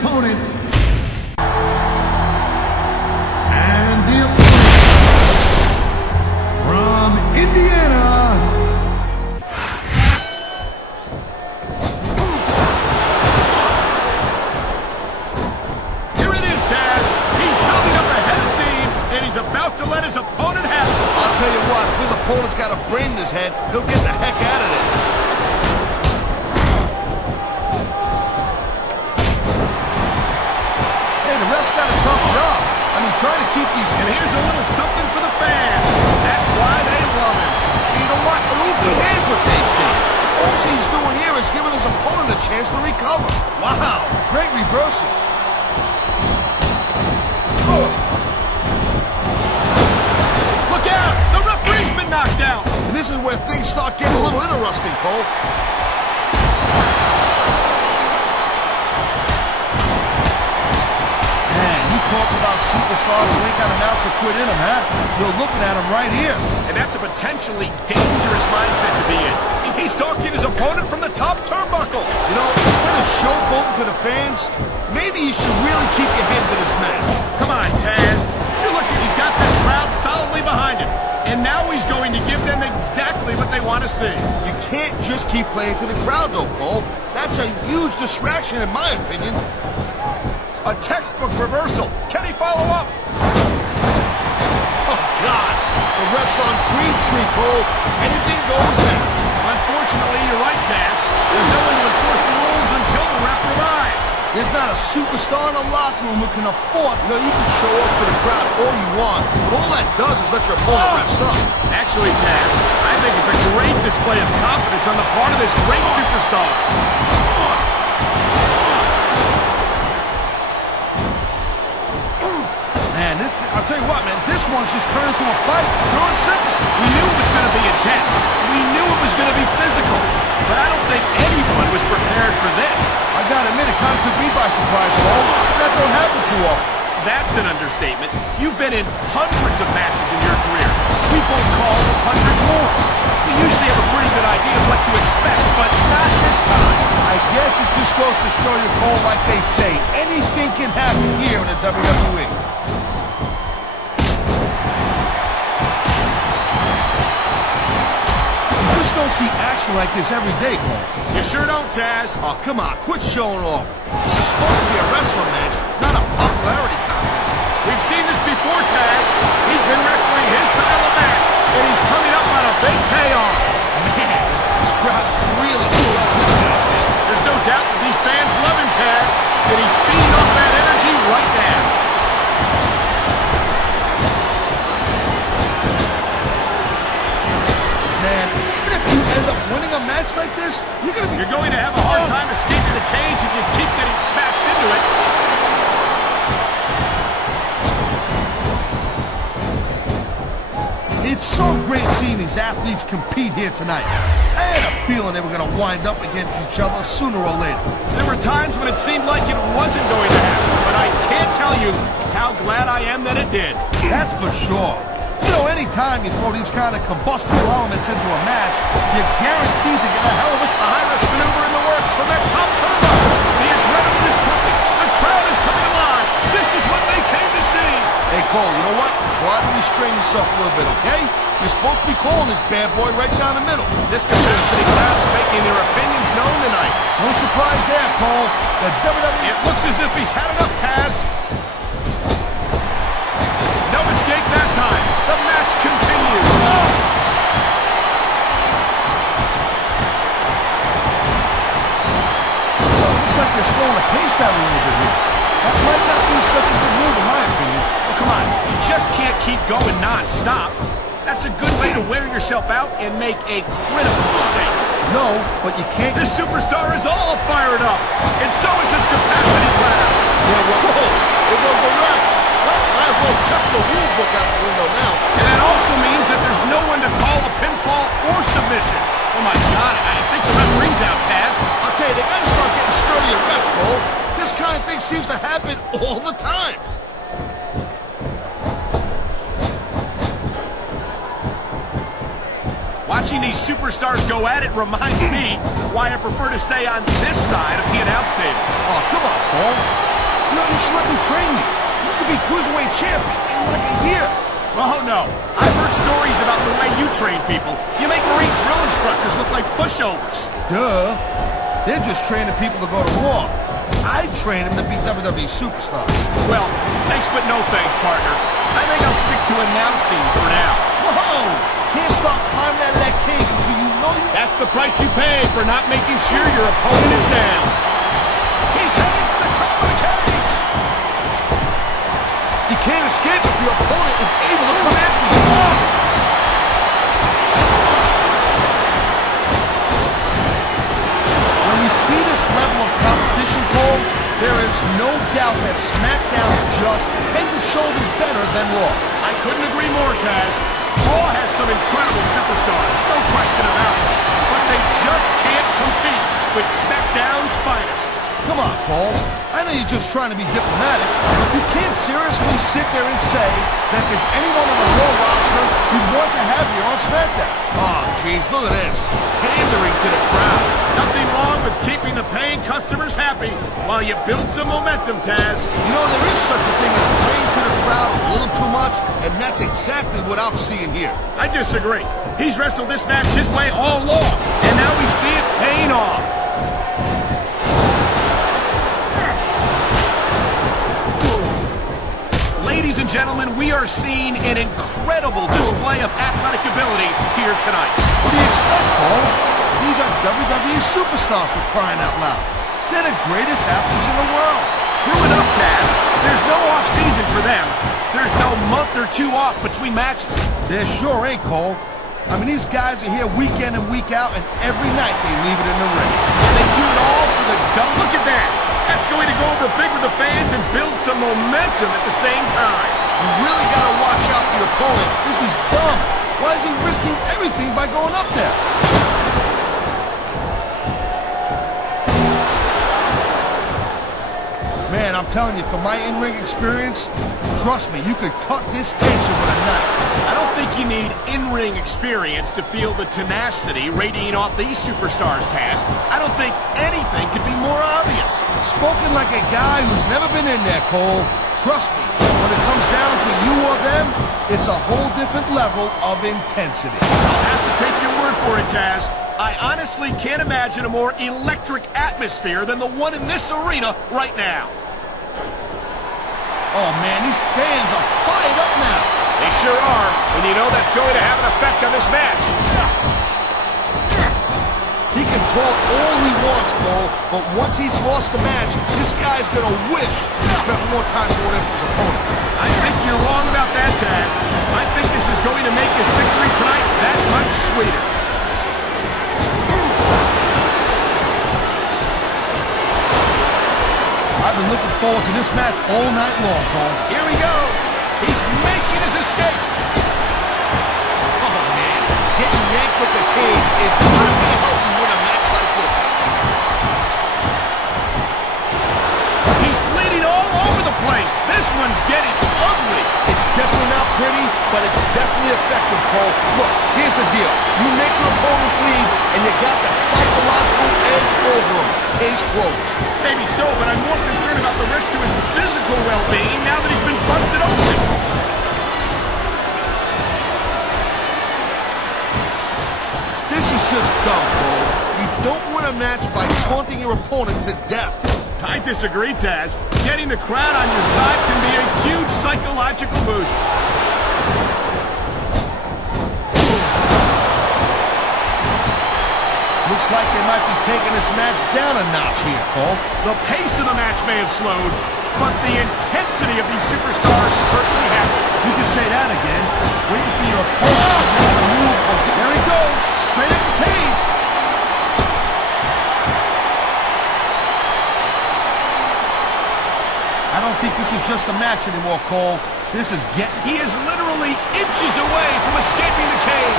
opponent. And the opponent from Indiana. Here it is, Taz. He's building up a head of steam, and he's about to let his opponent have it. I'll tell you what, if his opponent's got a brain in his head, he'll get the heck out of there. Hey, the ref's got a tough job. I mean, trying to keep these... And here's a little something for the fans. That's why they love him. You know what? Who cares what they think? All he's doing here is giving his opponent a chance to recover. Wow, great reversal. Look out! The referee's been knocked out. And this is where things start getting a little interesting, Cole. Man, you talk about superstars who ain't got an ounce of quit in them, huh? You're looking at them right here. And that's a potentially dangerous mindset to be in. He's stalking his opponent from the top turnbuckle. You know, instead of showboating to the fans, maybe you should really keep your head to this match. Come on, Taz. You're looking, he's got this crowd solidly behind him. And now he's going to give them exactly what they want to see. You can't just keep playing to the crowd, though, Cole. That's a huge distraction, in my opinion. A textbook reversal. Can he follow up? Oh, God. The ref's on Green Street, Cole. Anything goes now. Unfortunately, you're right, Taz. There's no one to enforce the rules until the ref revives. There's not a superstar in the locker room who can afford... You know, you can show off to the crowd all you want, but all that does is let your opponent rest up. Actually, Taz, I think it's a great display of confidence on the part of this great superstar. Man, I'll tell you what, man, this one's just turned into a fight. Pure and simple. We knew it was going to be intense. We knew it was going to be physical. But I don't think anyone was prepared for this. I gotta admit, it kind of took me by surprise, Cole. That don't happen too often. That's an understatement. You've been in hundreds of matches in your career. We both called hundreds more. We usually have a pretty good idea of what to expect, but not this time. I guess it just goes to show you, Cole, like they say, anything can happen here in the WWE. You just don't see action like this every day, Cole. You sure don't, Taz. Oh, come on, quit showing off. This is supposed to be a wrestling match, not a popularity contest. We've seen this before, Taz. He's been wrestling his style of match, and he's coming up on a big payoff. Man, this crowd is really throwing this guy's head. There's no doubt that these fans love him, Taz, and he's feeding off that energy right now. Man, even if you end up winning a match like this, you're You're going to have a hard time escaping the cage if you keep getting smashed into it. It's so great seeing these athletes compete here tonight. I had a feeling they were going to wind up against each other sooner or later. There were times when it seemed like it wasn't going to happen, but I can't tell you how glad I am that it did. That's for sure. You know, anytime you throw these kind of combustible elements into a match, you're guaranteed to get a hell of a... A high-risk maneuver in the works from that top turnbuckle. The adrenaline is pumping. The crowd is coming alive. This is what they came to see. Hey, Cole, you know what? Try to restrain yourself a little bit, okay? You're supposed to be calling this bad boy right down the middle. This capacity crowd is making their opinions known tonight. No surprise there, Cole. The WWE... It looks as if he's had enough, Taz. No escape that time. The match continues. Looks like they're slowing the pace down a little bit here. That might not be such a good move, in my opinion. Oh, come on. You just can't keep going non-stop. That's a good way to wear yourself out and make a critical mistake. No, but you can't... This superstar is all fired up, and so is this capacity crowd. Yeah, well, whoa, it was the ref. Well, might as well chuck the rule book out the window now. And that also means that there's no one to call a pinfall or submission. Oh, my God, I think the referee's out, Taz. I'll tell you, they gotta start getting sturdier refs, Cole. This kind of thing seems to happen all the time. Watching these superstars go at it reminds me why I prefer to stay on this side of the announce table. Oh, come on, Cole. You should let me train you. You could be Cruiserweight champion in like a year. Oh, no. I've heard stories about the way you train people. You make Marine drill instructors look like pushovers. Duh. They're just training people to go to war. I train them to be WWE superstars. Well, thanks but no thanks, partner. I think I'll stick to announcing for now. Whoa! Can't start climbing out of that cage until you know you... That's the price you pay for not making sure your opponent is down. He's heading for the top of the cage. You can't escape if your opponent is able to come after you. When you see this level of competition, Cole, there is no doubt that SmackDown's just head and shoulders better than Raw. I couldn't agree more, Taz. Raw has some incredible superstars, no question about it. But they just can't compete with SmackDown's finest. Come on, Cole. I know you're just trying to be diplomatic, but you can't seriously sit there and say that there's anyone on the Raw roster you'd want to have here on SmackDown. Oh, jeez, look at this. Pandering to the crowd. Nothing wrong with keeping the paying customers happy while you build some momentum, Taz. You know, there is such a thing as playing to the crowd a little too much, and that's exactly what I'm seeing here. I disagree. He's wrestled this match his way all along, and now we see it paying off. Ladies and gentlemen, we are seeing an incredible display of athletic ability here tonight. What do you expect, Cole? These are WWE superstars for crying out loud. They're the greatest athletes in the world. True enough, Taz. There's no off-season for them. There's no month or two off between matches. There sure ain't, Cole. I mean, these guys are here week in and week out, and every night they leave it in the ring. And they do it all for the dumb. Look at that. That's going to go over big with the fans and build some momentum at the same time. You really got to watch out for your opponent. This is dumb. Why is he risking everything by going up there? Man, I'm telling you, from my in-ring experience, trust me, you could cut this tension with a knife. I don't think you need in-ring experience to feel the tenacity radiating off these superstars, Taz. I don't think anything could be more obvious. Spoken like a guy who's never been in there, Cole. Trust me, when it comes down to you or them, it's a whole different level of intensity. I'll have to take your word for it, Taz. I honestly can't imagine a more electric atmosphere than the one in this arena right now. Oh, man, these fans are fired up now. They sure are, and you know that's going to have an effect on this match. He can talk all he wants, Cole, but once he's lost the match, this guy's gonna wish he spent more time going after his opponent. I think you're wrong about that, Taz. I think this is going to make his victory tonight that much sweeter. I've been looking forward to this match all night long, Cole. Here he goes. He's making his escape. Oh, man. Getting yanked with the cage is not going to help you win a match like this. He's bleeding all over the place. This one's getting ugly. It's definitely not pretty, but it's definitely effective, Cole. Look, here's the deal. You make your opponent bleed, and you got the psychological edge over him. Case closed. Maybe so, but I'm more concerned about the risk to his physical well-being now that he's been busted open. This is just dumb, Cole. You don't win a match by taunting your opponent to death. I disagree, Taz. Getting the crowd on your side can be a huge psychological boost. Looks like they might be taking this match down a notch here, Cole. The pace of the match may have slowed, but the intensity of these superstars certainly hasn't. You can say that again. Waiting for your opponent to make a move. There he goes, straight at the cage. I don't think this is just a match anymore, Cole. This is getting... He is literally inches away from escaping the cage.